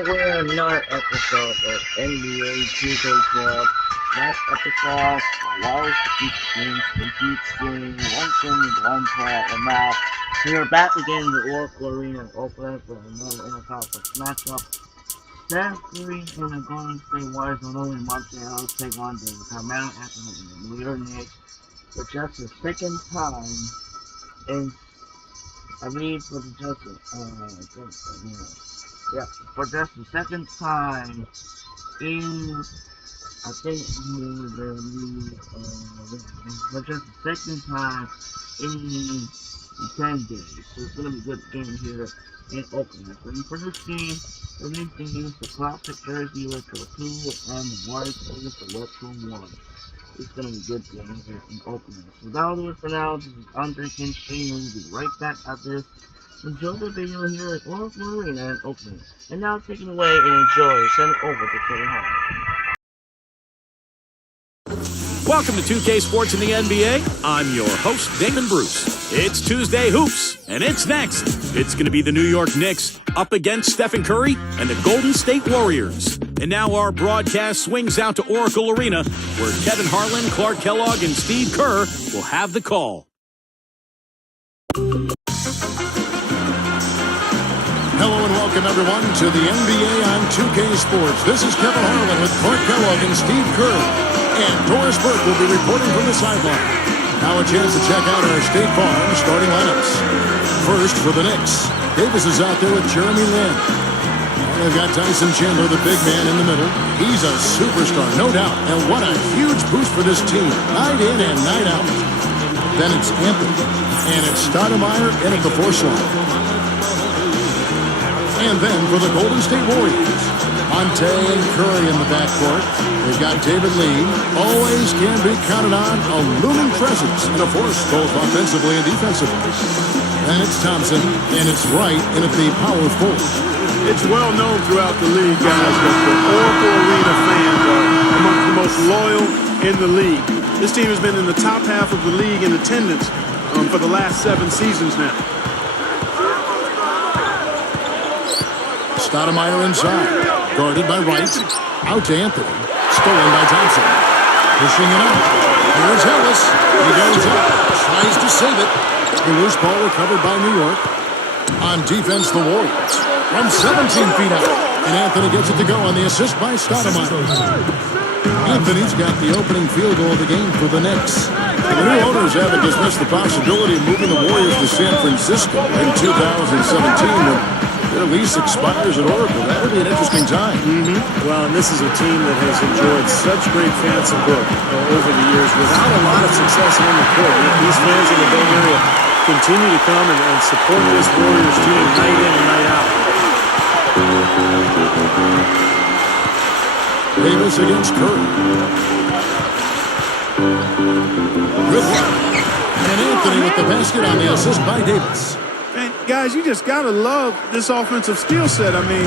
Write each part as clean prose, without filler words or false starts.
back with another episode of NBA 2K12. Last episode allows to keep games and keep getting one thing, one play, and now we are back again in the Oracle Arena in Oakland for another interconference matchup. Steph Curry and the Golden State Warriors will only Montreal take on the Carmelo Anthony and the New York Knicks for just the second time in I believe for the for just the second time in I think for just the second time in 10 days. So it's gonna be a good game here in Oakland. So for this game, the Knicks can use the classic jersey retro 2 and the white is the retro 1. It's gonna be a good game here in Oakland. So that'll do it for now. This is Andre Kincaid. We'll be right back after this. Enjoy the video here at Oracle Arena in Oakland. And now take it away and enjoy. Send it over to Kevin Hart. Welcome to 2K Sports in the NBA. I'm your host, Damon Bruce. It's Tuesday Hoops, and it's next. It's going to be the New York Knicks up against Stephen Curry and the Golden State Warriors. And now our broadcast swings out to Oracle Arena, where Kevin Harlan, Clark Kellogg, and Steve Kerr will have the call. Hello and welcome everyone to the NBA on 2K Sports. This is Kevin Harlan with Clark Kellogg and Steve Kerr. And Doris Burke will be reporting from the sideline. Now a chance to check out our State Farm starting lineups. First for the Knicks, Davis is out there with Jeremy Lin. They've got Tyson Chandler, the big man, in the middle. He's a superstar, no doubt. And what a huge boost for this team, night in and night out. Then it's Anthony. And it's Stoudemire in at the force line. And then for the Golden State Warriors, Monte and Curry in the backcourt. They've got David Lee. Always can be counted on. A looming presence and a force both offensively and defensively. And it's Thompson, and it's Wright in at the power forward. It's well known throughout the league, guys, that the Oracle Arena fans are among the most loyal in the league. This team has been in the top half of the league in attendance for the last 7 seasons now. Stoudemire inside, guarded by Wright. Out to Anthony, stolen by Thompson. Pushing it out. Here's Ellis. He goes up, tries to save it. The loose ball recovered by New York. On defense, the Warriors from 17 feet out. And Anthony gets it to go on the assist by Stoudemire. Anthony's got the opening field goal of the game for the Knicks. The new owners haven't dismissed the possibility of moving the Warriors to San Francisco in 2017 when their lease expires at Oracle. That would be an interesting time. Well, and this is a team that has enjoyed such great fan support over the years without a lot of success on the court. These fans in the Bay Area continue to come and support this Warriors team night in and night out. Davis against Curry. Good luck. And Anthony with the basket on the assist by Davis. And guys, you just gotta love this offensive skill set. I mean,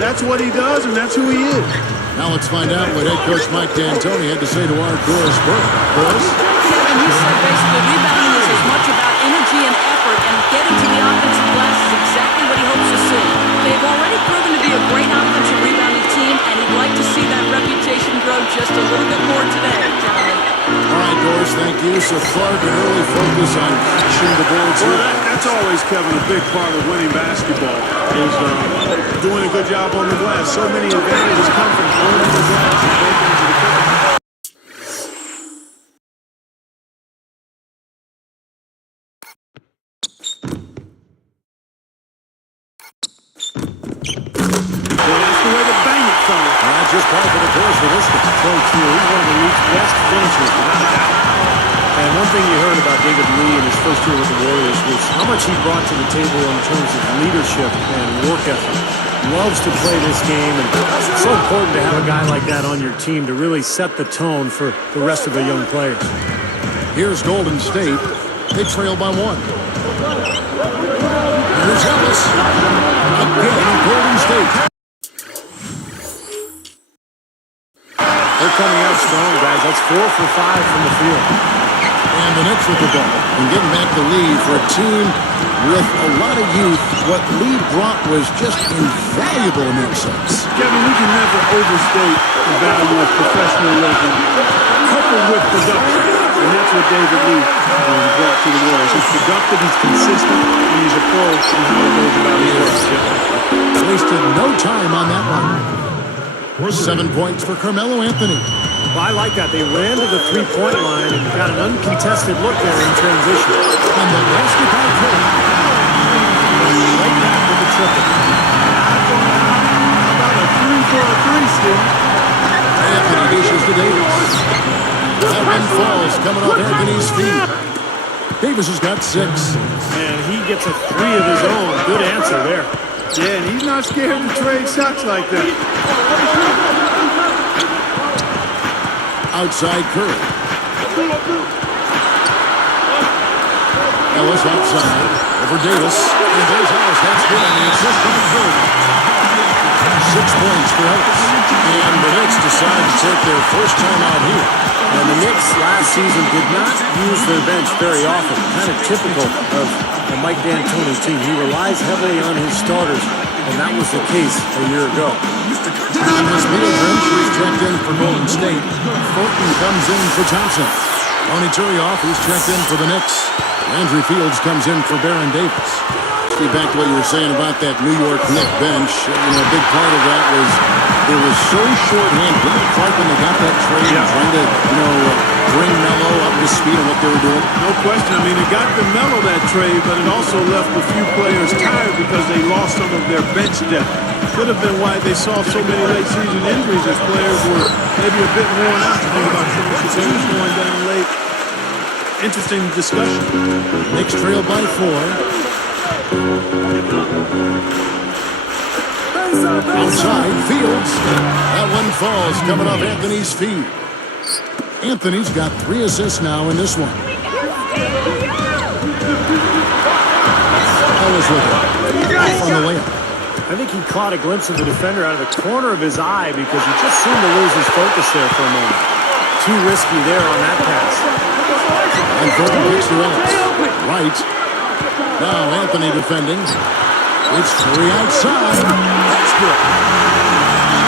that's what he does, and that's who he is. Now let's find out what head coach Mike D'Antoni had to say to our Doris Burke. Doris? And he said basically rebounding is as much about energy and effort, and getting to the offensive glass is exactly what he hopes to see. They've already proven to be a great offensive rebounding team, and he'd like to see that reputation grow just a little bit more today, gentlemen. All right, Doris, thank you. So Clark, an early focus on crashing the boards here. Well, that's always, Kevin, a big part of winning basketball is doing a good job on the glass. So many advantages come from owning the glass on both ends of the court. Well, that's the way to bang it, fellas. Not just par for the course for this one. So true. He's one of the league's best finishers, without a doubt. And one thing you heard about David Lee in his first year with the Warriors was how much he brought to the table in terms of leadership and work ethic. Loves to play this game, and it's so important to have a guy like that on your team to really set the tone for the rest of the young players. Here's Golden State. They trail by 1. Here's Ellis. Again, Golden State. They're coming out strong, guys. That's 4 for 5 from the field. And the Knicks with the ball. And getting back the lead for a team with a lot of youth. What Lee brought was just invaluable in that sense. Kevin, we can never overstate the value of professionalism coupled with production. And that's what David Lee brought to the Warriors. He's productive, he's consistent, and he's a pro in how he goes about his work. Wasted no time on that one. 7 points for Carmelo Anthony. Well, I like that. They ran to the three-point line and got an uncontested look there in transition. And the basket by Curry. Right back with the triple. How about a 3-for-3, Steve? Anthony dishes to Davis. That one falls coming off Anthony's feet. Davis has got 6. And he gets a 3 of his own. Good answer there. Yeah, and he's not scared to trade shots like that. Outside Curry. Ellis outside. Over Davis. And there's Ellis. That's good on the assist from Curry. 6 points for Ellis. And the Knicks decide to take their first time out here. And the Knicks last season did not use their bench very often. Kind of typical of the Mike D'Antoni team. He relies heavily on his starters, and that was the case a year ago. On this middle bench, he's checked in for Golden State. Fulton comes in for Thompson. Tony Turioff, he's checked in for the Knicks. Landry Fields comes in for Baron Davis. Steve, back to what you were saying about that New York Knicks bench. A big part of that was it was so shorthand. Really Clark when they got that trade, trying to, bring Melo up to speed on what they were doing. No question. I mean, it got the Melo that trade, but it also left a few players tired because they lost some of their bench depth. Could have been why they saw so many late season injuries as players were maybe a bit worn out. Think about some of the games going down late. Interesting discussion. Knicks trail by 4. Outside Fields. That one falls coming off Anthony's feet. Anthony's got 3 assists now in this one. Ellis with it. Off on the layup. I think he caught a glimpse of the defender out of the corner of his eye because he just seemed to lose his focus there for a moment. Too risky there on that pass. And Fulton picks the Ellis. Right. Now Anthony defending. It's Curry outside. That's good.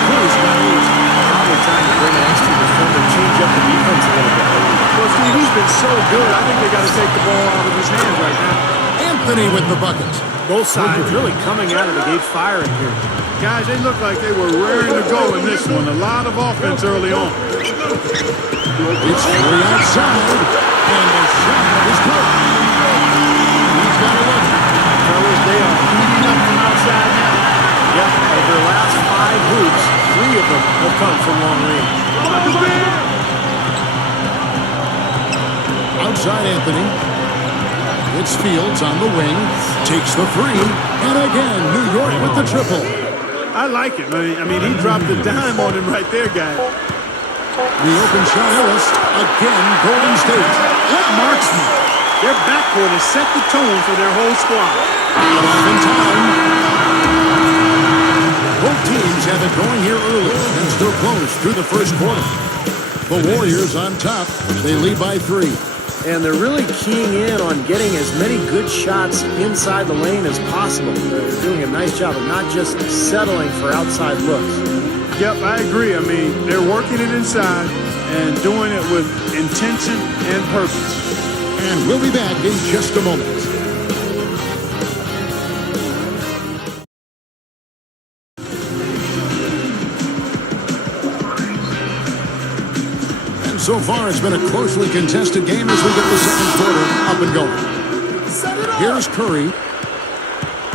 Curry's got 8. Probably trying to bring an extra defender, change up the defense a little bit. Well, Steve, he's been so good. I think they got to take the ball out of his hands right now. Anthony with the bucket. Both sides really coming out of the gate firing here. Guys, they look like they were raring to go in this one. A lot of offense early on. It's Curry outside. And the shot is good. He's got 11. Fellas, they are heating up from outside now. Yep, of their last 5 hoops, 3 of them have come from long range. Outside Anthony. It's Fields on the wing. Takes the 3. And again, New York with the triple. I like it. I mean, he dropped the dime on him right there, guys. The open shot, Ellis. Again, Golden State. What marksman? Their backcourt has set the tone for their whole squad. In time. Both teams have it going here early and still close through the first quarter. The Warriors on top. They lead by 3. And they're really keying in on getting as many good shots inside the lane as possible. They're doing a nice job of not just settling for outside looks. Yep, I agree. I mean, they're working it inside and doing it with intention and purpose. And we'll be back in just a moment. And so far, it's been a closely contested game as we get the second quarter up and going. Here's Curry.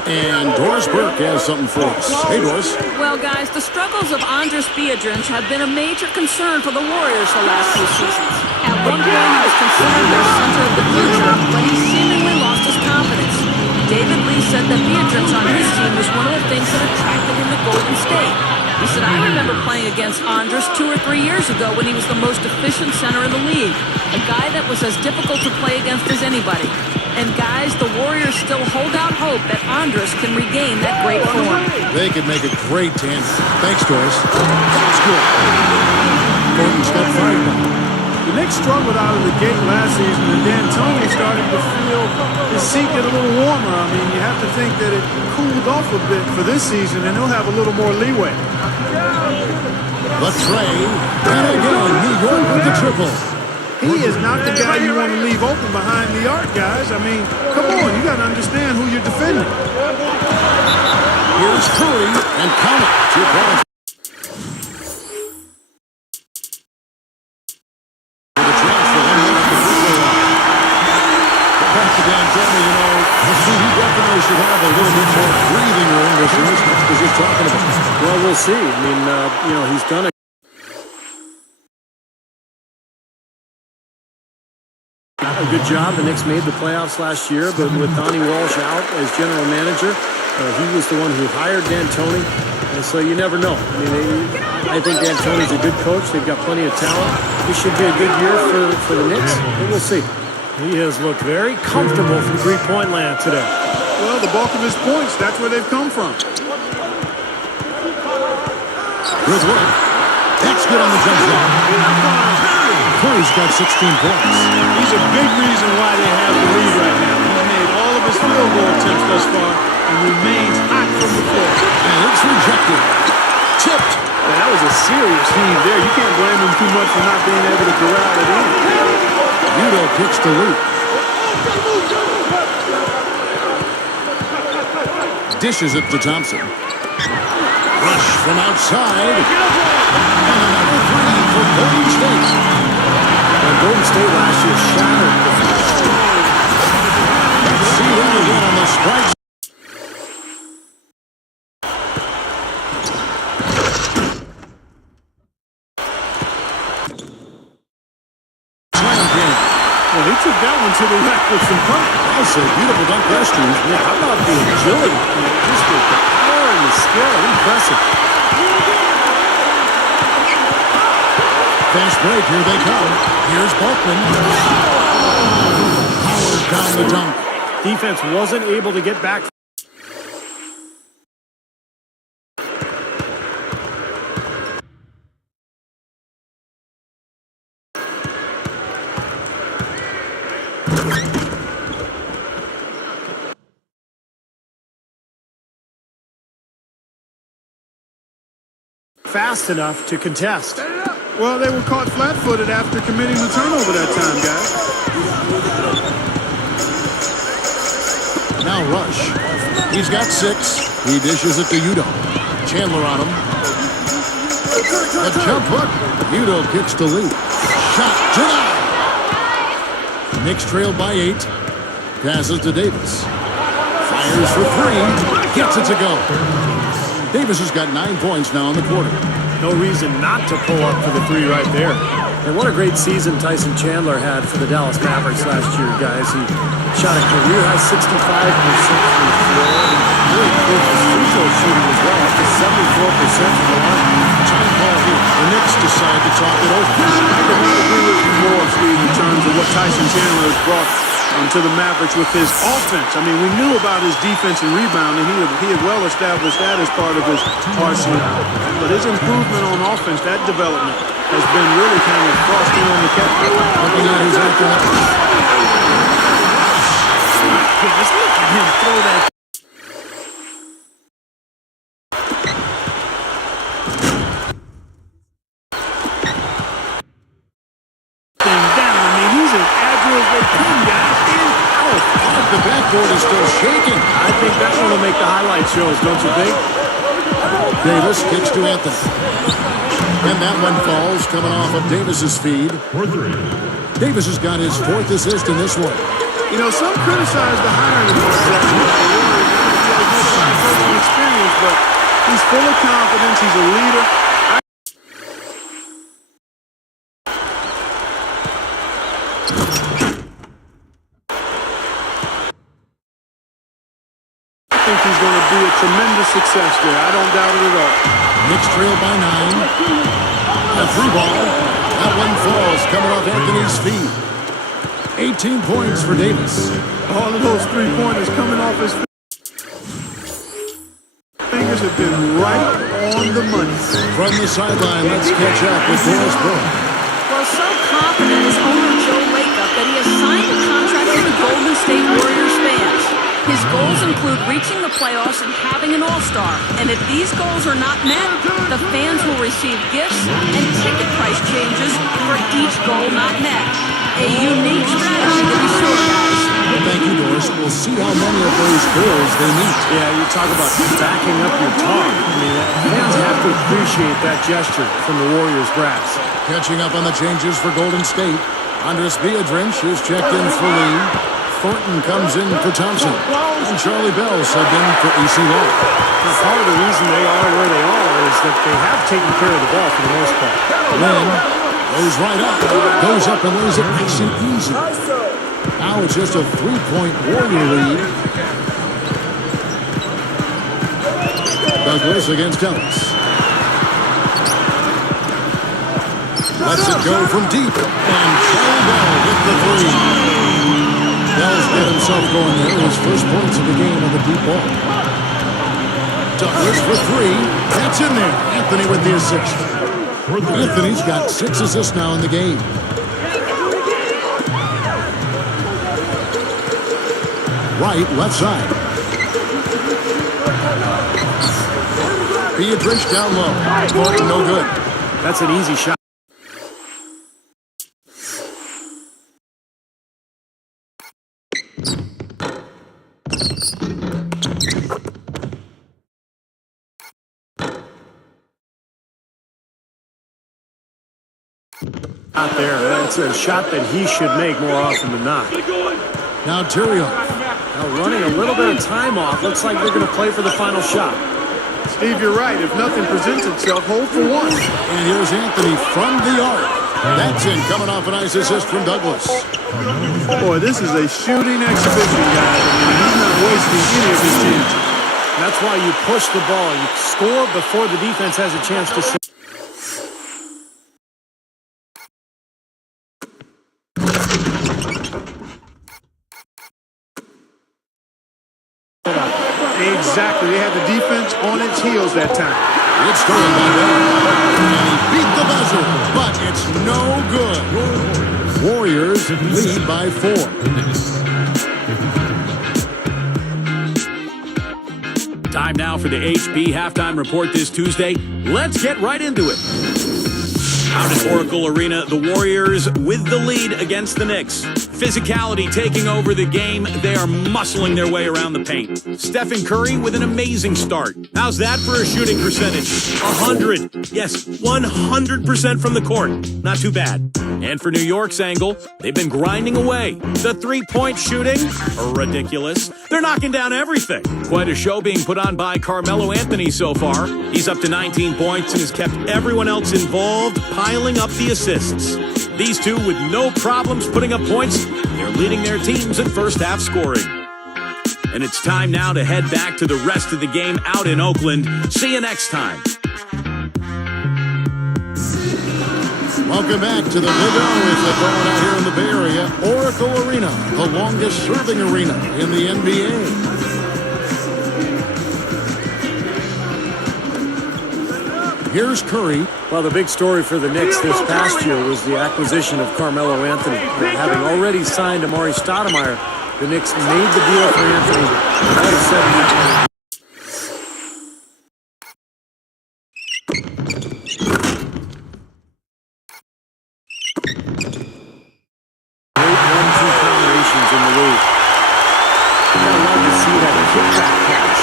And Doris Burke has something for us. Hey, Doris. Well, guys, the struggles of Andris Biedrins have been a major concern for the Warriors the last few seasons. At one point, he was considered their center of the future, but he seemingly lost his confidence. David Lee said that Biedrins on his team was one of the things that attracted him to Golden State. He said, I remember playing against Andris 2 or 3 years ago when he was the most efficient center in the league. A guy that was as difficult to play against as anybody. And guys, the Warriors still hold out hope that Andris can regain that great form. They could make a great tandem. Thanks, Doris. That's good. Fulton's got 5 now. The Knicks Knicks struggled out of the gate last season, and D'Antoni started to feel his seat get a little warmer. I mean, you have to think that it cooled off a bit for this season, and he'll have a little more leeway. The tray, and again, New York with the triple. He is not the guy you want to leave open behind the arc, guys. I mean, come on, you got to understand who you're defending. Here's Curry, and count it. 2 points. He definitely should have a little bit more breathing room as he's talking about. Well, we'll see. I mean, he's done a good job. The Knicks made the playoffs last year, but with Donnie Walsh out as general manager, he was the one who hired D'Antoni, and so you never know. I mean, I think D'Antoni's a good coach. They've got plenty of talent. This should be a good year for the Knicks, but we'll see. He has looked very comfortable from three-point land today. Well, the bulk of his points, that's where they've come from. Good work. That's good on the jump shot. Curry's got 16 points. He's a big reason why they have the lead right now. He's made all of his field goal attempts thus far and remains hot from the floor. And it's rejected. Tipped. Man, that was a serious heave there. You can't blame him too much for not being able to corral it in. Udo kicks the loop. Dishes it to Thompson. Rush from outside. And another three for Golden State. And Golden State last year shattered. See that again on the strikes. Well, he took that one to the rack with some pump. That's a beautiful dunk by Steve. Yeah, how about the agility? Just the power and the skill. Impressive. Fast break, here they come. Here's Bulkman. Howard down the dunk. Defense wasn't able to get back. Fast enough to contest. Well, they were caught flat-footed after committing the turnover that time, guys. Now Rush. He's got 6. He dishes it to Udo. Chandler on him. A jump hook. Udo kicks the lead. Shot denied. Knicks trailed by 8. Passes to Davis. Fires for 3. Gets it to go. Davis has got 9 points now in the quarter. No reason not to pull up for the 3 right there. And what a great season Tyson Chandler had for the Dallas Mavericks last year, guys. He shot a career-high 65% from the floor. Really improved his free throw shooting as well, up to 74% from the line. Time ball here. The Knicks decide to talk it over. I could not agree with you more, Steve, in terms of what Tyson Chandler has brought to the Mavericks with his offense. I mean, we knew about his defense and rebounding. He had well established that as part of his arsenal. But his improvement on offense, that development, has been really kind of frosting on the cake. Looking at his after that. Goodness, look at him throw that. Thing down. I mean, he's as agile as they come, guys. The backboard is still shaking. I think that one will make the highlight shows, don't you think? Davis kicks to Anthony. And that one falls, coming off of Davis's feed. Davis has got his 4th assist in this one. You know, some criticize the hiring of Mark Jackson. He has no coaching experience, but he's full of confidence. He's a leader. I think he's going to be a tremendous success there. I don't doubt it at all. Knicks trail by 9. A 3 ball. That one falls, coming off Anthony's feet. 18 points for Davis. All of those 3-pointers coming off his fingers have been right on the money. From the sideline, let's catch up with Boris Burke. Well, so confident in his State Warriors fans. His goals include reaching the playoffs and having an all-star. And if these goals are not met, the fans will receive gifts and ticket price changes for each goal not met. A unique strategy to be sure, guys. Well, thank you, Doris. We'll see how many of those goals they meet. Yeah, you talk about backing up your talk. I mean, fans have to appreciate that gesture from the Warriors brass. Catching up on the changes for Golden State. Andres Biedrins is checked in for Lee. Thornton comes in for Thompson. And Charlie Bell subbed in for AC Law. Now, part of the reason they are where they are is that they have taken care of the ball for the most part. Lynn goes right up. Goes up and lays it nice and easy. Now it's just a 3-point Warrior lead. Douglas against Ellis. Lets it go from deep. And Charlie Bell with the three. Bell's got himself going there. His first points of the game on the deep ball. Douglas for three. That's in there. Anthony with the assist. Anthony's got 6 assists now in the game. Right, left side. Biedrins down low. Thornton no good. That's an easy shot. Out there, that's a shot that he should make more often than not. Now Tyrio. Now running a little bit of time off. Looks like they're going to play for the final shot. Steve, you're right. If nothing presents itself, hold for one. And here's Anthony from the arc. That's in, coming off a nice assist from Douglas. Boy, this is a shooting exhibition, guys. I mean, he's not wasting any of his chances. That's why you push the ball. You score before the defense has a chance to set. Exactly. They had the defense on its heels that time. It's stolen by Bell. And he beat the buzzer, but it's no good. Warriors lead by 4. Time now for the HP halftime report this Tuesday. Let's get right into it. Out at Oracle Arena, the Warriors with the lead against the Knicks. Physicality taking over the game. They are muscling their way around the paint. Stephen Curry with an amazing start. How's that for a shooting percentage? 100. Yes, 100% from the court. Not too bad. And for New York's angle, they've been grinding away. The three-point shooting? Ridiculous. They're knocking down everything. Quite a show being put on by Carmelo Anthony so far. He's up to 19 points and has kept everyone else involved, piling up the assists. These two with no problems putting up points. They're leading their teams at first half scoring. And it's time now to head back to the rest of the game out in Oakland. See you next time. Welcome back to the Big O as they're going out here in the Bay Area. Oracle Arena, the longest serving arena in the NBA. Here's Curry. Well, the big story for the Knicks this past year was the acquisition of Carmelo Anthony. Having already signed Amari Stoudemire, the Knicks made the deal for Anthony. That is 70. Great 1-2 combinations in the league. I love to see that kickback pass.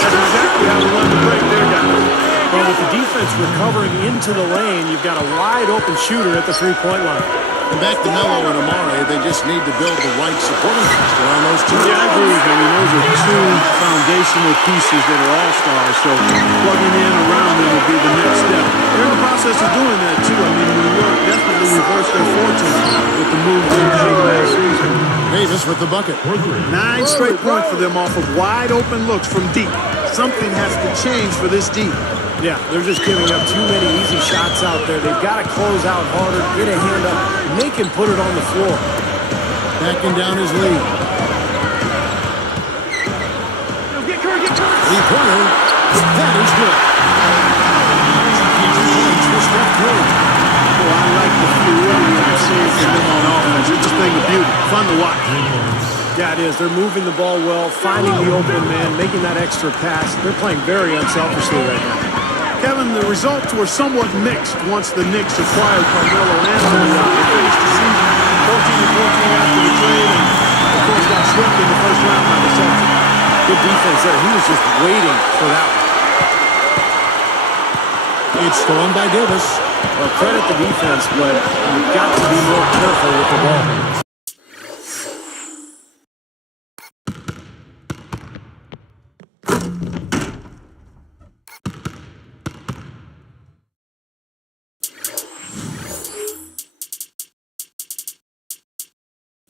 That's exactly how we run the break there, guys. Well, with the defense recovering into the lane, you've got a wide-open shooter at the three-point line. And back to Melo and Amari, they just need to build the right supporting cast around those two. Yeah, I agree with you. I mean, those are two foundational pieces that are all-stars, so plugging in around them will be the next step. They're in the process of doing that, too. I mean, New York definitely reversed their fortune with the move they made last season. Davis with the bucket. 9 straight points for them off of wide-open looks from deep. Something has to change for this deep. Yeah, they're just giving up too many easy shots out there. They've got to close out harder, get a hand up, make him put it on the floor. Backing down his lead. Three-pointer. That is good. 2 points for Steph Curry. Well, I like the fluidity I'm seeing from them on offense. It's just a thing of beauty. Fun to watch. Yeah, it is. They're moving the ball well, finding the open man, making that extra pass. They're playing very unselfishly right now. Kevin, the results were somewhat mixed once the Knicks acquired Carmelo Anthony. They finished the season 14-14 after the trade, and of course got swept in the first round by the Celtics. Good defense there. He was just waiting for that one. It's stolen by Davis. Well, credit the defense, but you've got to be more careful with the ball.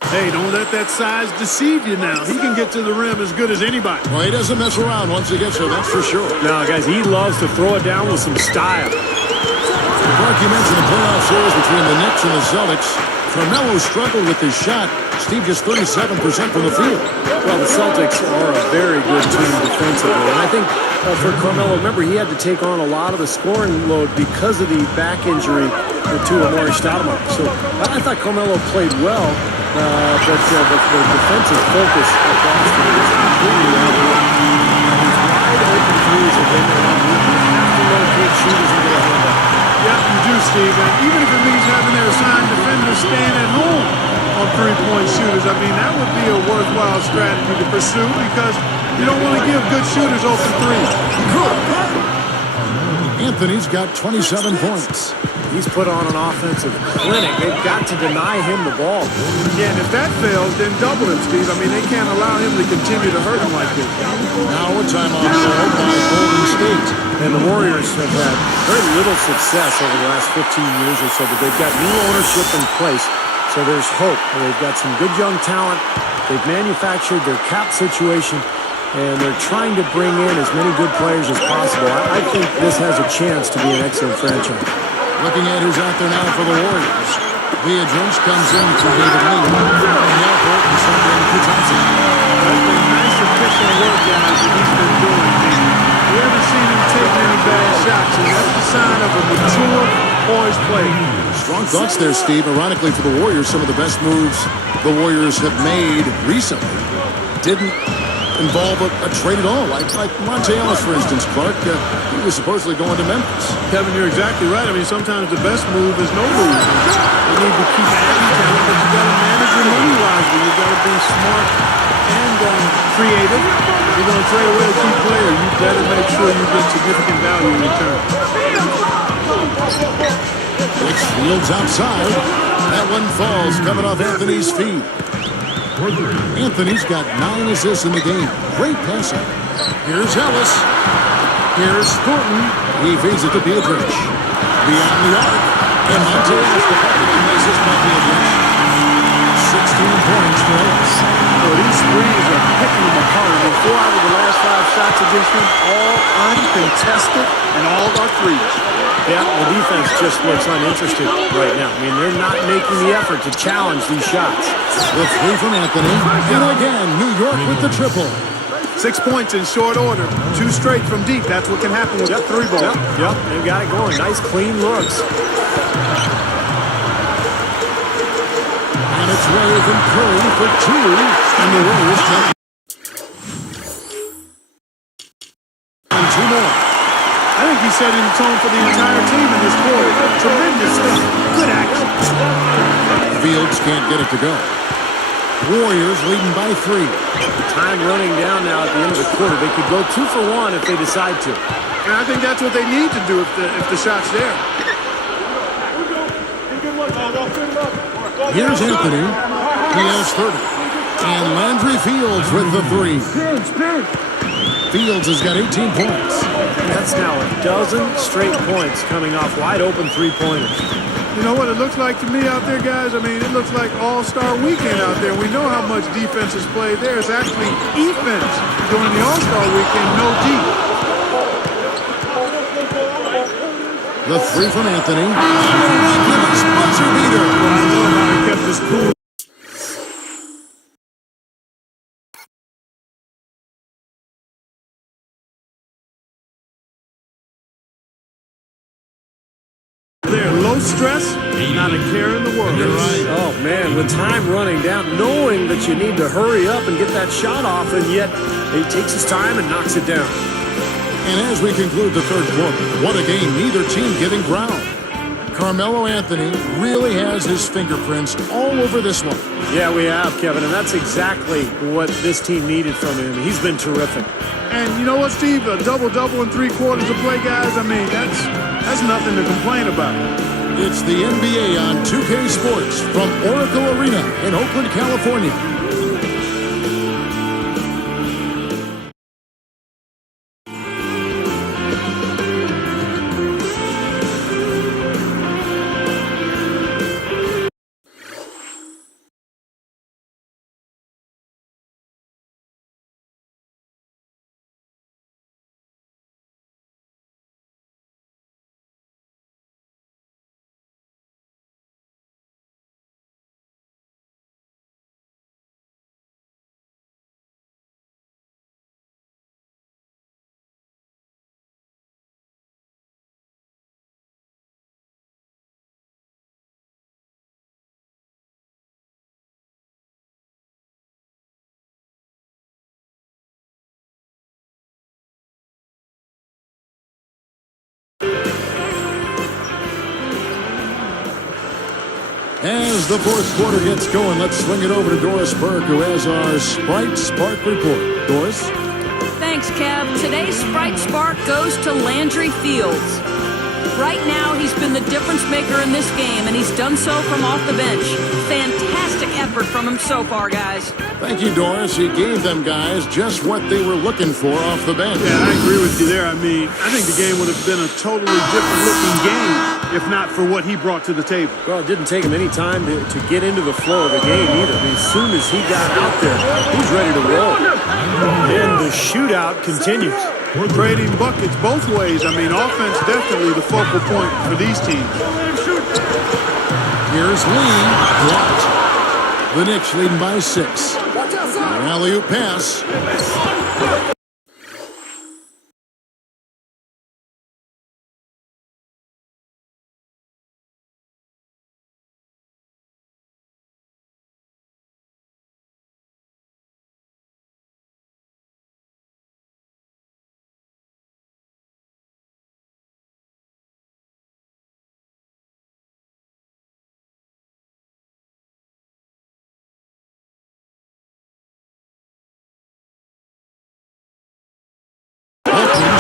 Hey, don't let that size deceive you now. He can get to the rim as good as anybody. Well, he doesn't mess around once he gets there, that's for sure. No, guys, he loves to throw it down with some style. Clark, you mentioned the playoff series between the Knicks and the Celtics. Carmelo struggled with his shot. Steve, just 37% from the field. Well, the Celtics are a very good team defensively. And I think for Carmelo, remember, he had to take on a lot of the scoring load because of the back injury to Amari Stoudemire. So I thought Carmelo played well, but the defensive focus across the team is completely out. These wide open threes have been there. You have to locate shooters and get a hand up. Yeah, you do, Steve. And even if it means having their assigned defenders stand at home on three-point shooters, I mean, that would be a worthwhile strategy to pursue because you don't want to give good shooters open threes. Anthony's got 27 points. He's put on an offensive clinic. They've got to deny him the ball. Yeah, and if that fails, then double him, Steve. I mean, they can't allow him to continue to hurt him like this. Now a timeout called by Golden State. And the Warriors have had very little success over the last 15 years or so, but they've got new ownership in place, so there's hope. They've got some good young talent. They've manufactured their cap situation, and they're trying to bring in as many good players as possible. I think this has a chance to be an excellent franchise. Looking at who's out there now for the Warriors. Drench comes in for David Lee. And now Burton sent in for Thompson. That's been nice efficient work, guys, that he's been doing. We haven't seen him take any bad shots, and that's the sign of a mature, poised player. Strong thoughts there, Steve. Ironically for the Warriors, some of the best moves the Warriors have made recently didn't involve a trade at all. Like Monte Ellis, for instance, Clark. He was supposedly going to Memphis. Kevin, you're exactly right. I mean, sometimes the best move is no move. You need to keep adding talent, but you got to manage your money wisely. You got to be smart and creative. If you're going to trade away a key player, you better make sure you get significant value in return. Knicks fields outside. That one falls, coming off Anthony's feet. Anthony's got 9 assists in the game. Great passing. Here's Ellis. Here's Thornton. He feeds it to Drench. Beyond the arc. And Monte Ellis, the perfect misses by Drench. 16 points for Ellis. So these threes are picking them apart. I mean, 4 out of the last 5 shots against him, all uncontested and all are threes. Yeah, the defense just looks uninterested right now. I mean, they're not making the effort to challenge these shots. The three from Anthony. And again, New York with the triple. 6 points in short order. 2 straight from deep. That's what can happen with the 3-ball. Yep, they've got it going. Nice, clean looks. And it's Wave and Curry for 2. And the Warriors take. And 2 more. I think he's setting the tone for the entire team in this quarter. Tremendous stuff. Good action. Fields can't get it to go. Warriors leading by 3. Time running down now at the end of the quarter. They could go 2 for 1 if they decide to. And I think that's what they need to do if the shot's there. Here's Anthony. He has 30. And Landry Fields with the 3. Fields has got 18 points. That's now a dozen straight points coming off wide open three-pointers. You know what it looks like to me out there, guys? I mean, it looks like All-Star Weekend out there. We know how much defense is played there. It's actually defense during the All-Star Weekend, no D. The 3 from Anthony. Miraculous buzzer beater. I love how he kept his cool. They're low stress, not a care in the world. You're right. Oh, Man, with time running down, knowing that you need to hurry up and get that shot off, and yet he takes his time and knocks it down. And as we conclude the third quarter, what a game, neither team getting ground. Carmelo Anthony really has his fingerprints all over this one. Yeah, we have, Kevin, and that's exactly what this team needed from him. He's been terrific. And you know what, Steve? A double-double in 3 quarters of play, guys, I mean, that's nothing to complain about. It's the NBA on 2K Sports from Oracle Arena in Oakland, California. As the fourth quarter gets going, let's swing it over to Doris Burke, who has our Sprite Spark report. Doris? Thanks, Kev. Today's Sprite Spark goes to Landry Fields. Right now, he's been the difference maker in this game, and he's done so from off the bench. Fantastic effort from him so far, guys. Thank you, Doris. He gave them guys just what they were looking for off the bench. Yeah, I agree with you there. I mean, I think the game would have been a totally different-looking game if not for what he brought to the table. Well, it didn't take him any time to get into the flow of the game either. I mean, as soon as he got out there, he was ready to roll. And the shootout continues. We're trading buckets both ways. I mean, offense definitely the focal point for these teams. Here's Lee, blocked. The Knicks leading by 6. An alley-oop pass.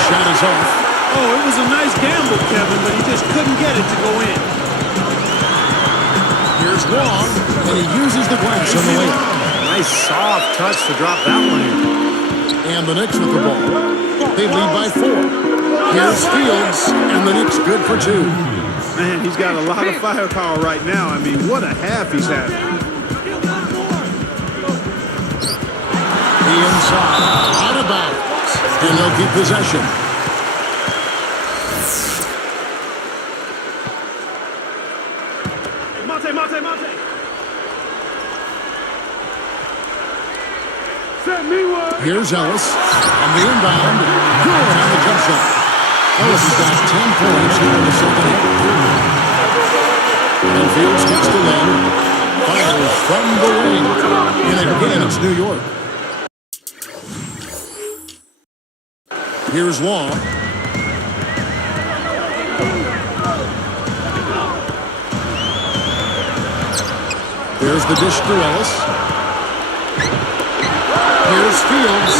Shot is off. Oh, it was a nice gamble, Kevin, but he just couldn't get it to go in. Here's Wong, and he uses the glass on the layup. Nice soft touch to drop that one in. And the Knicks with the ball. They lead by 4. Here's Fields, and the Knicks good for 2. Man, he's got a lot of firepower right now. I mean, what a half he's had. The inside, out of bounds. And they'll keep possession. Monte. Set me one. Here's Ellis on the inbound. Good on the jump shot. Ellis has got 10 points here in the second half. And Fields gets the win. Fires from the wing. And again, it's New York. Here's Wong. There's the dish to Ellis. Here's Fields.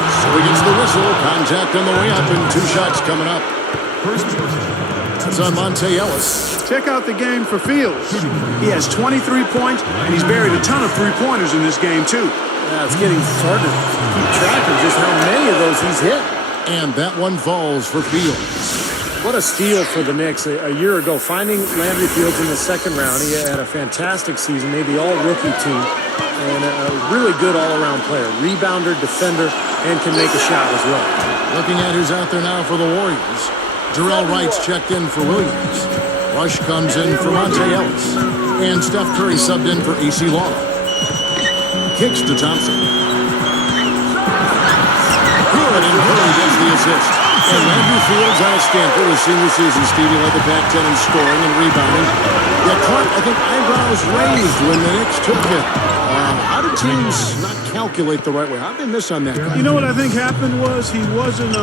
So he gets the whistle. Contact on the way up and 2 shots coming up. It's on Monte Ellis. Check out the game for Fields. He has 23 points, and he's buried a ton of 3-pointers in this game, too. Yeah, it's getting hard to keep track of just how many of those he's hit. And that one falls for Fields. What a steal for the Knicks a year ago, finding Landry Fields in the second round. He had a fantastic season, maybe all-rookie team, and a really good all-around player. Rebounder, defender, and can make a shot as well. Looking at who's out there now for the Warriors. Jarrell Wright's checked in for Williams. Rush comes in for Monte Ellis. And Steph Curry subbed in for AC Long. kicks to Thompson. Good, and Curry gets the assist. And Andrew Fields out of Stanford, his senior season, Stevie led the Pac-10 in scoring and rebounding. Yet Clark, I think, eyebrows raised when the Knicks took it. How did teams not calculate the right way? How did they miss on that? You know what I think happened was he wasn't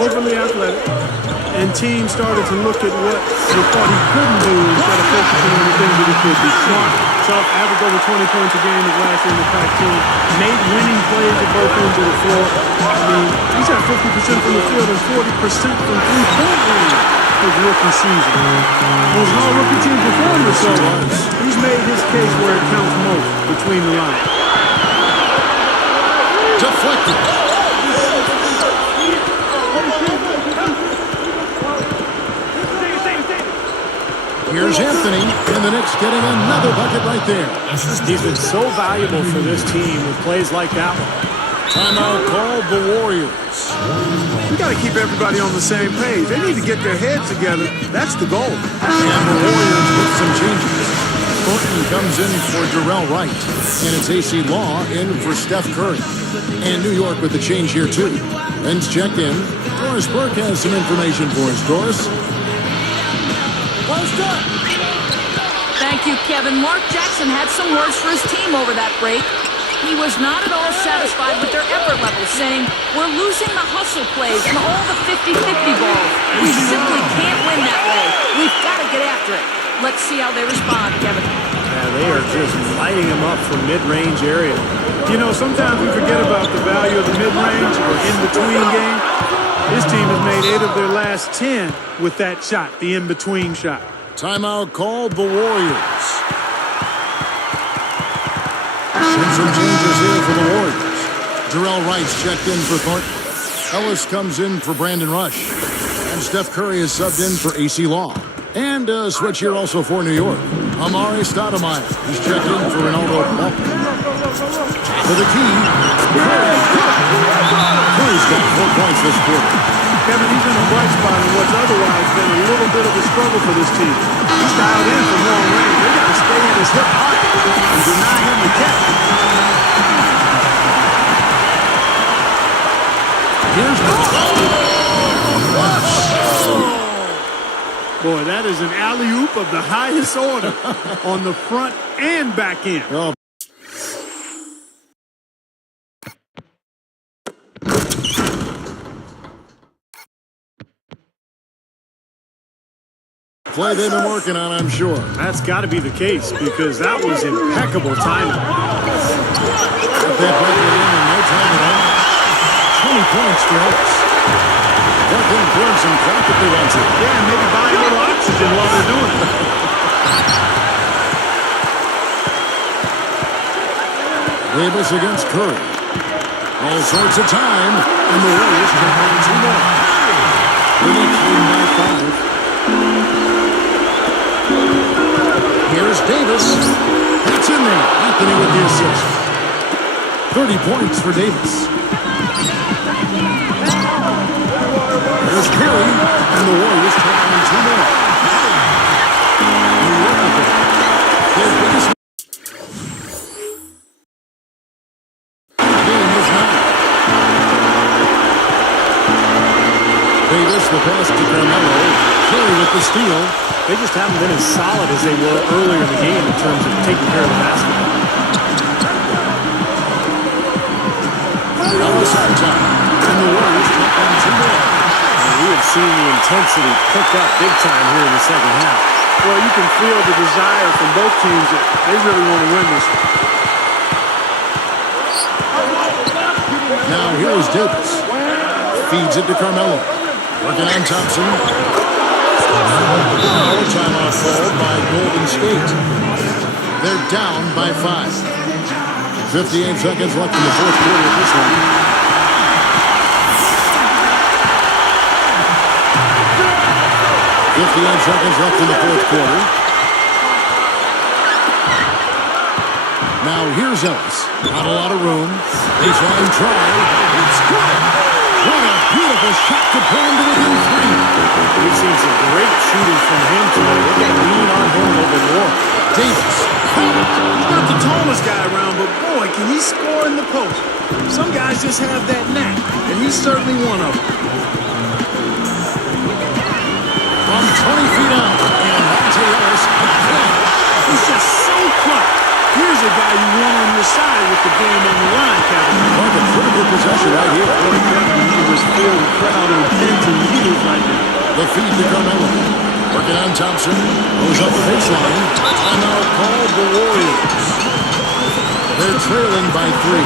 overly athletic, and teams started to look at what they thought he couldn't do instead of focusing on the things that he could be. Smart, averaged over 20 points a game his last year in the Pac-10, made winning plays at both ends of the floor. I mean, he's at 50% from the field and 40% from three-point range his rookie season. Most all-rookie team performers, so he's made his case where it counts most between the lines. Deflected. Here's Anthony, and the Knicks getting another bucket right there. He's been so valuable for this team with plays like that one. Timeout called the Warriors. We got to keep everybody on the same page. They need to get their heads together. That's the goal. And the Warriors with some changes. Thornton comes in for Darrell Wright, and it's AC Law in for Steph Curry. And New York with the change here, too. Ben's checked in. Doris Burke has some information for us. Doris? Thank you, Kevin. Mark Jackson had some words for his team over that break. He was not at all satisfied with their effort level, saying, "We're losing the hustle plays and all the 50-50 balls. We simply can't win that way. We've got to get after it." Let's see how they respond, Kevin. Yeah, they are just lighting him up from mid-range area. You know, sometimes we forget about the value of the mid-range or in-between game. This team has made 8 of their last 10 with that shot, the in-between shot. Timeout called the Warriors. And some changes here for the Warriors. Darrell Wright's checked in for Thornton. Ellis comes in for Brandon Rush. And Steph Curry is subbed in for AC Law. And a switch here also for New York. Amari Stoudemire. He's checked in for Ronaldo Ball. Top of the key. Curry's got 4 points this quarter. Kevin, he's in a bright spot in what's otherwise been a little bit of a struggle for this team. He's dialed in from long range. They got to stay in his hip pocket and deny him the catch. Here's the Boy, that is an alley-oop of the highest order on the front and back end. Oh. Play they've been working on, I'm sure. That's got to be the case because that was impeccable timing. Got that bucket in no time at all. 20 points for Ellis. That thing burns some clock if they want to. Yeah, maybe buy a little oxygen while they're doing it. Davis against Curry. All sorts of time, and the Warriors come on 2 more. The Knicks lead by 5. Here's Davis. That's in there. Anthony with the assist. 30 points for Davis. There's Curry, and the Warriors take on 2 more. New York with it. Their biggest game is 9. Davis, the pass to Carmelo. Curry with the steal. They just haven't been as solid as they were earlier in the game in terms of taking care of the basketball. Ellis on top. And the Warriors take on 2 more. We have seen the intensity pick up big time here in the second half. Well, you can feel the desire from both teams that they really want to win this one. Now here's Davis. Feeds it to Carmelo. Working on Thompson. Now a timeout called by Golden State. They're down by 5. 58 seconds left in the fourth quarter of this one. 58 seconds left in the fourth quarter. Now here's Ellis. Not a lot of room. Baseline try. It's good. What a beautiful shot to pull him to within 3. We've seen some great shooting from him today. They got lean on him a little bit more. Davis. He's not the tallest guy around, but boy, can he score in the post. Some guys just have that knack, and he's certainly one of them. From 20 feet out, and Monte Ellis again. He's just so clutch. Here's a guy you want on your side with the game on the line, Kevin. Like a critical possession right here. Boy, Kevin, he was filled with crowd on pins and needles right there. The feed to Carmelo. Working on Thompson. Goes up the baseline. Timeout called the Warriors. They're trailing by 3.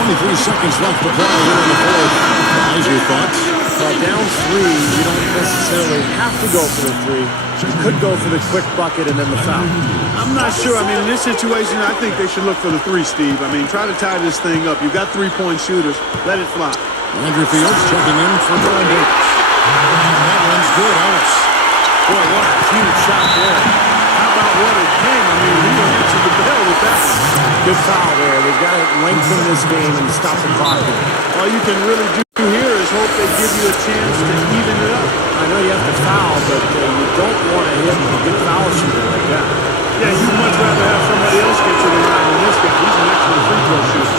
23 seconds left to play here in the fourth. Guys, your thoughts? Down 3, you don't necessarily have to go for the 3. You could go for the quick bucket and then the foul. I'm not sure. I mean, in this situation, I think they should look for the 3, Steve. I mean, try to tie this thing up. You've got 3-point shooters. Let it fly. Andrew Fields checking in for Brian Davis. That one's good, Ellis. Boy, what a huge shot there. How about what it came? I mean, he answered the bell with that one. Good foul there. They've got to lengthen this game and stop the clock here. All you can really do here is hope they give you a chance to even it up. I know you have to foul, but you don't want to hit a good foul shooter like that. Yeah, you'd much rather have somebody else get to the line than this guy. He's an excellent free throw shooter.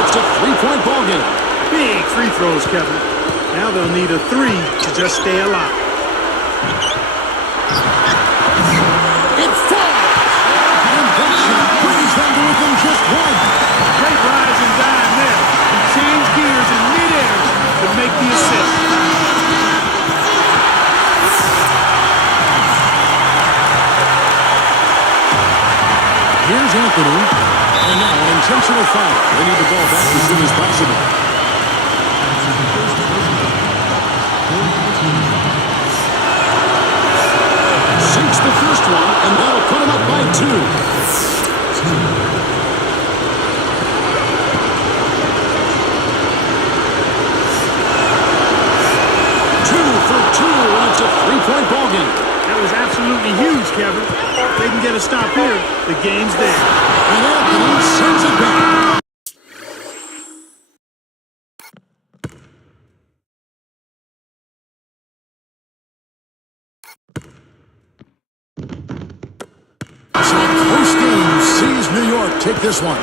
It's a 3-point ball game. Big free throws, Kevin. Now they'll need a 3 to just stay alive. It falls. And that shot brings them to within just 1. Great rise and dime there. He changed gears in midair to make the assist. Here's Anthony. And now an intentional foul. They need the ball back as soon as possible. Sinks the first one, and that'll put him up by 2. 2 for 2. It's a 3-point ball game. That was absolutely huge, Kevin. If they can get a stop here, the game's there. And Anthony sends it back. So a close game sees New York take this one.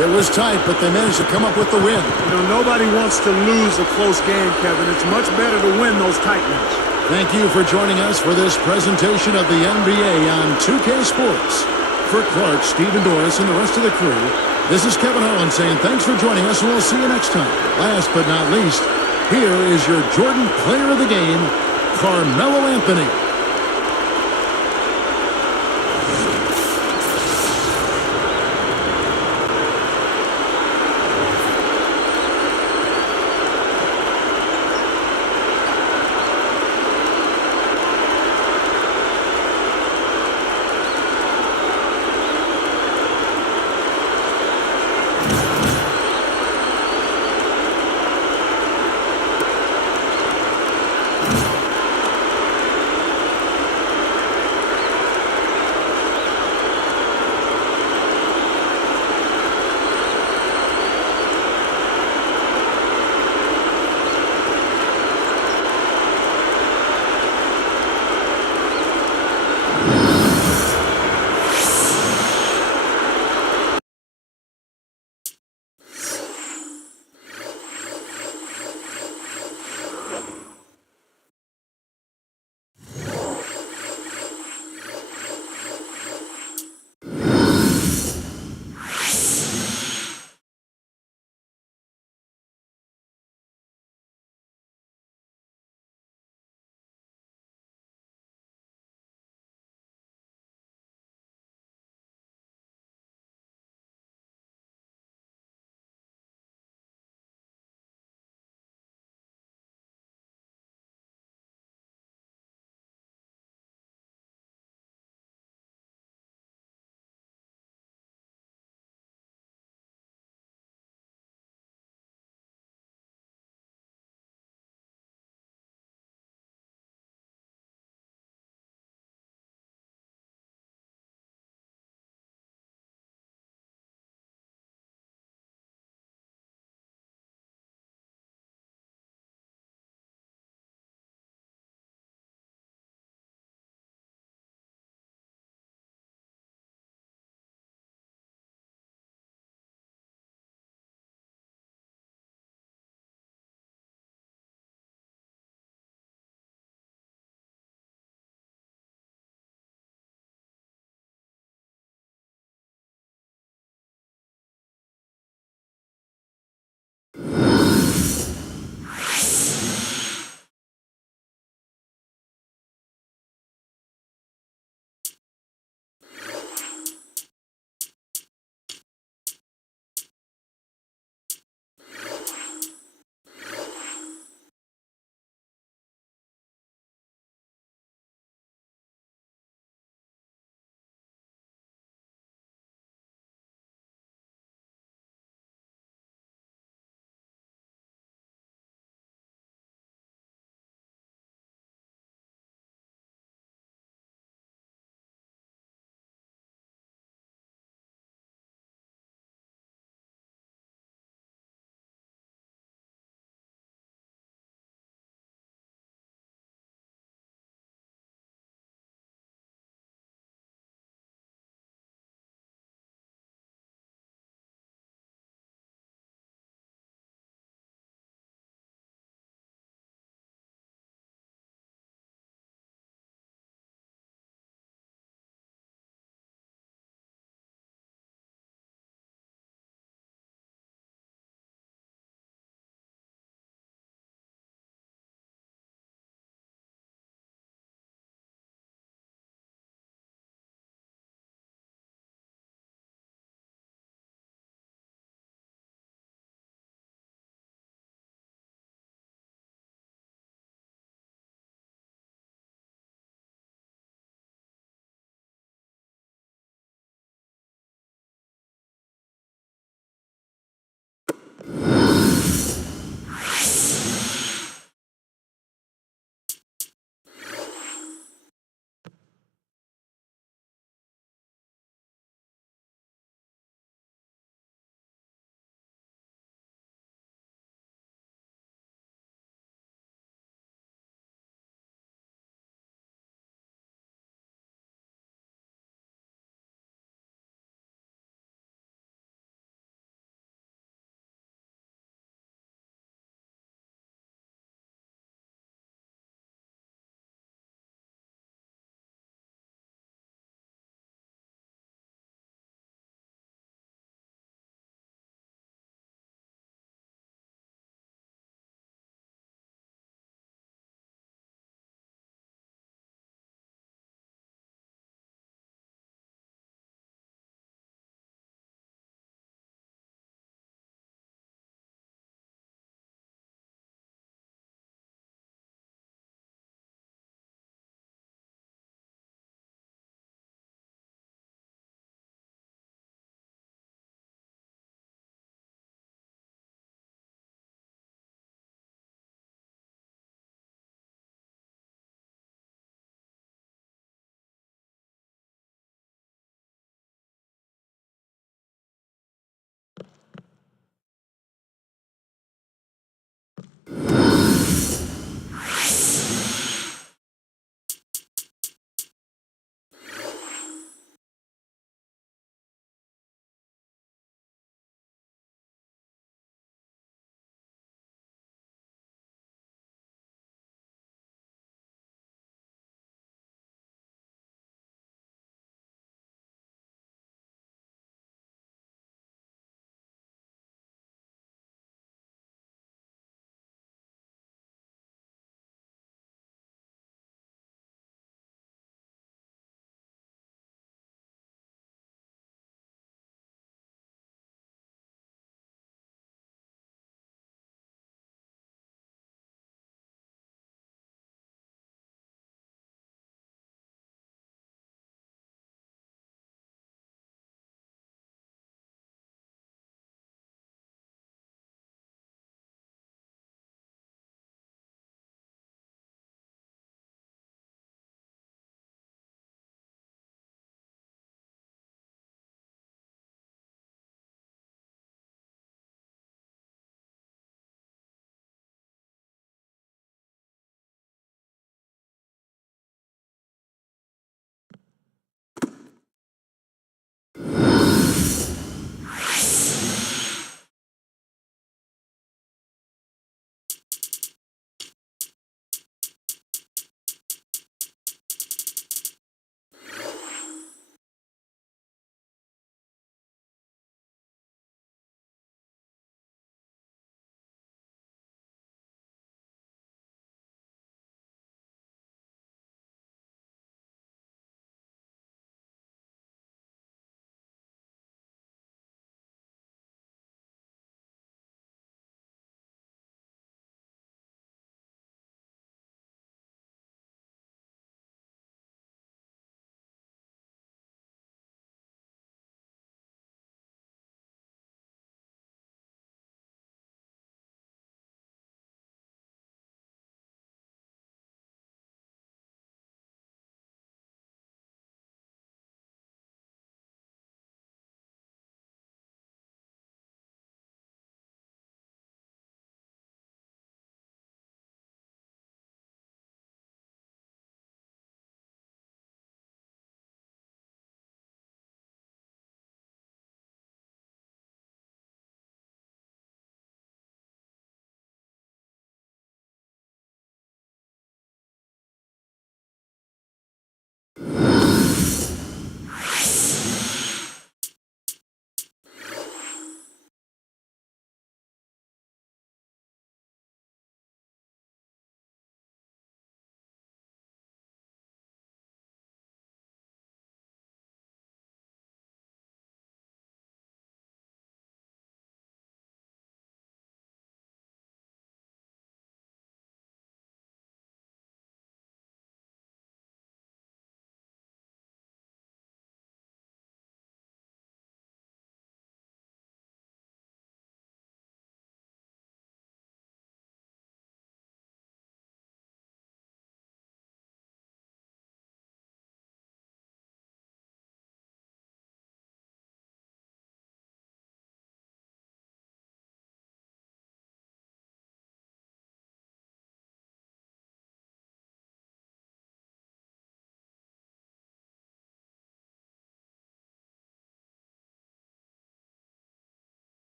It was tight, but they managed to come up with the win. You know, nobody wants to lose a close game, Kevin. It's much better to win those tight ones. Thank you for joining us for this presentation of the NBA on 2K Sports. For Clark, Stephen Doris, and the rest of the crew, this is Kevin Harlan saying thanks for joining us, and we'll see you next time. Last but not least, here is your Jordan Player of the Game, Carmelo Anthony.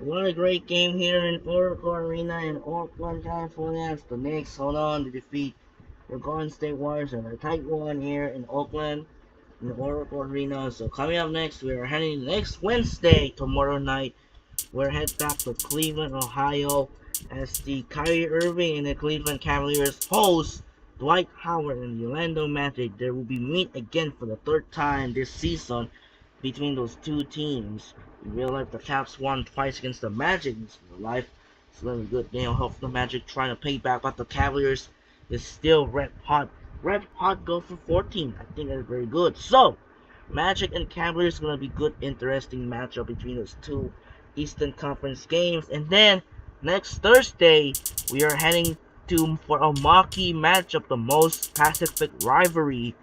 What a great game here in Oracle Arena in Oakland, California. As the Knicks hold on to defeat the Golden State Warriors in a tight one here in Oakland in the Oracle Arena. So coming up next, we are heading next Wednesday, tomorrow night. We're head back to Cleveland, Ohio, as the Kyrie Irving and the Cleveland Cavaliers host Dwight Howard and the Orlando Magic. There will be meet again for the third time this season between those two teams. In real life, the Caps won twice against the Magic in real life. It's a really good game. Hope the Magic trying to pay back, but the Cavaliers is still red hot. Red hot go for 14. I think that's very good. So, Magic and Cavaliers is gonna be good, interesting matchup between those two Eastern Conference games. And then next Thursday, we are heading to for a marquee matchup, the most Pacific rivalry,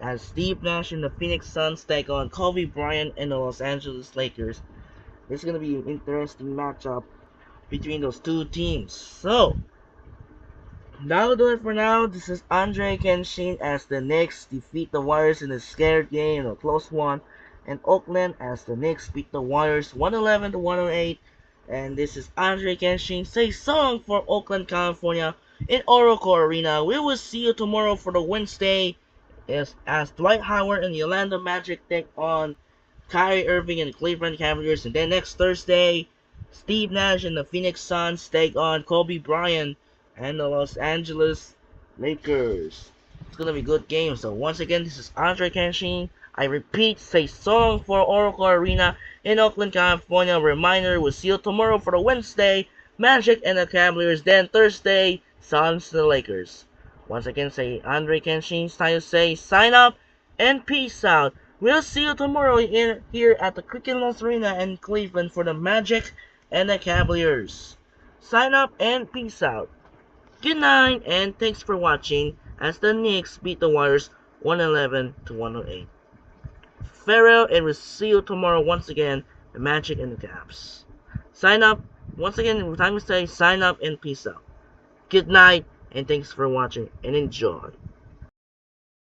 as Steve Nash and the Phoenix Suns take on Kobe Bryant and the Los Angeles Lakers. It's going to be an interesting matchup between those two teams. So, that'll do it for now. This is Andre Kenshin as the Knicks defeat the Warriors in a scared game, a close one. And Oakland as the Knicks beat the Warriors 111 to 108. And this is Andre Kenshin. Say song for Oakland, California in Oracle Arena. We will see you tomorrow for the Wednesday as Dwight Howard and the Orlando Magic take on Kyrie Irving and the Cleveland Cavaliers. And then next Thursday, Steve Nash and the Phoenix Suns take on Kobe Bryant and the Los Angeles Lakers. It's gonna be a good game. So once again, this is Andre Kenshin. I repeat, say song for Oracle Arena in Oakland, California. Reminder, we'll see you tomorrow for the Wednesday, Magic and the Cavaliers. Then Thursday, Suns and the Lakers. Once again, say Andre Kenshin. It's time to say sign up and peace out. We'll see you tomorrow here at the Cricket Loss Arena in Cleveland for the Magic and the Cavaliers. Sign up and peace out. Good night and thanks for watching as the Knicks beat the Warriors 111 to 108. Farewell, and we'll see you tomorrow once again, the Magic and the Cavs. Sign up. Once again, time to say sign up and peace out. Good night and thanks for watching and enjoy.